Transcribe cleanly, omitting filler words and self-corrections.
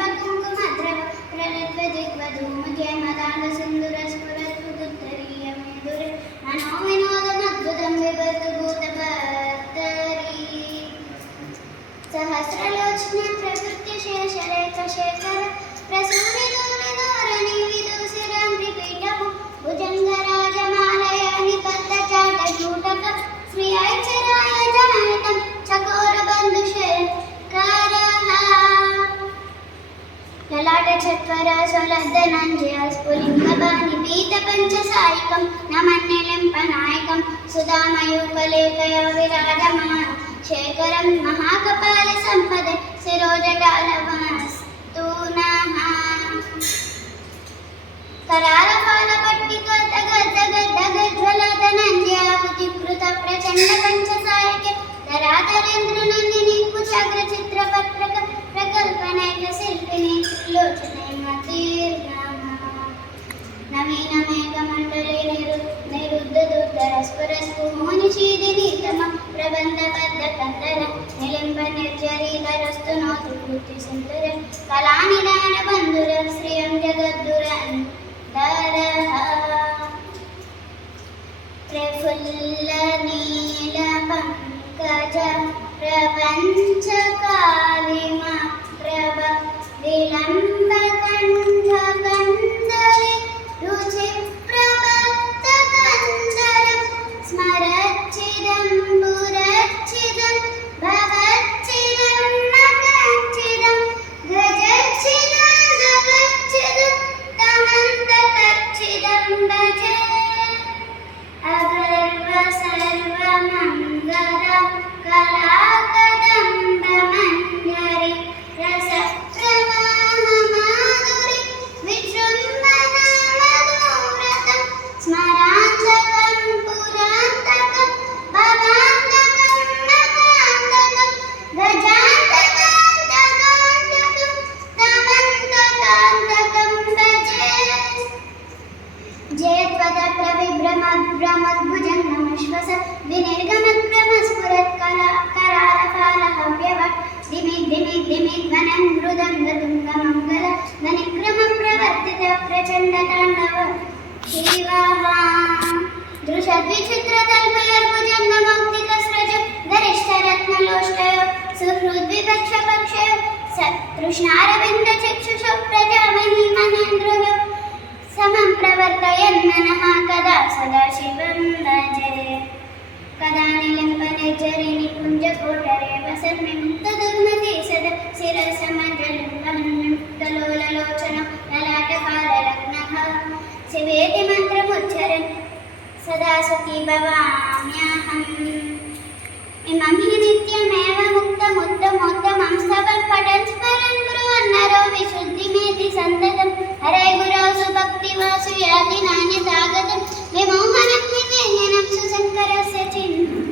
कुङ्कुमद्रव प्रलद्वजिह्वधूमजयमदाङ्गसिन्दूरस्फुरत्पुदुत्तरीयमेन्दुरे मनो विनोदमद्भुतं विभर्तु भूतभर्तरी सहस्रलोचने प्रकृत्यशेषरेखशेखर प्रसूरितोरणि विदुषिरं त्रिपीठमु भुजङ्गराजमालय निबद्धचाटजूटक श्रियैश्चराय जनितं चकोरबन्धुशेखरः ललाटचत्वरा स्वलब्धनञ्जय स्फुलिङ्गबाणि पीतपञ्चसायिकं नमन्यलिम्पनायकं सुधामयूकलेखया विराजमान शेखरं महाकपालसम्पदे शिरोजटालवस्तु नः करालपालपट्टिकगद्गद्गद्गज्ज्वलधनञ्जयाहुतिकृत प्रचण्डपञ्चसायके धराधरेन्द्रनन्दिनी कुचाग्रचित्रपत्रक प्रकल्पनैकशिल्पिनी त्रिलोचने मतिर्गमः नवीनमेघमण्डले निरुद्धदुर्धरस्फुरस्फुमोनिशीदिनीतम प्रबन्धबद्धकन्दर निलिम्बनिर्जरीकरस्तु नोतु कृतिसिन्धुर कलानिदानबन्धुर श्रियं जगद्दुरन्धरः प्रफुल्लनीलपङ्कज प्रपञ्चकालिमप्रभ विलम्बकण्ठकन्दरे रुचिप्रभक्तकन्दरं स्मरच्चिदम्बुरच्चिदं भवच्चिदं मकच्चिदं गजच्चिदं जगच्चिदं तमन्तकच्चिदं भजे अगर्व सर्वमङ्गलं कलाकदम्बमञ्जरी रसप्रवाहमाधुरी विजृम्भणमधुव्रतं स्मरान्तकं पुरान्तकं भवान्तकं नकान्तकं गजान्तकान्तकान्तकं तमन्तकान्तकं भजे जयत्वदप्रविभ्रमभ्रमद्भुजङ्गमश्वस विनिर्गमक्रमस्फुरत्करालकालहव्यवट् दिमिद्दिमिद्दिमिध्वनं मृदङ्गतुङ्गमङ्गल ध्वनिक्रमप्रवर्तित प्रचण्डताण्डव शिवः दृशद्विचित्रतल्पयर्भुजङ्गमौक्तिकस्रज गरिष्ठरत्नलोष्टयो सुहृद्विपक्षपक्षयो तृष्णारविन्दचक्षुषो प्रजामही महेन्द्रयो समं प्रवर्तयन्मनः कदा सदा शिवं भजे कदा निलिम्बनिर्जरिणि कुञ्जकोटरे वसन्विमुक्तदुर्मति सदा शिरसमजलिम्बन्मुक्तलोललोचनो ललाटकाललग्नः शिवेति मन्त्रमुच्चरन् सदा सुखी भवाम्यहम् इमं हि नित्यमेव मुक्तमुत्तमोत्तमं स्तवन् पठन् स्मरन् ब्रुवन्नरो विशुद्धिमेति सन्ततं हरे गुरौ सुभक्तिवासु याति नान्यदागतं विमोहनं हि नयनं सुशङ्करस्य चिह्नम्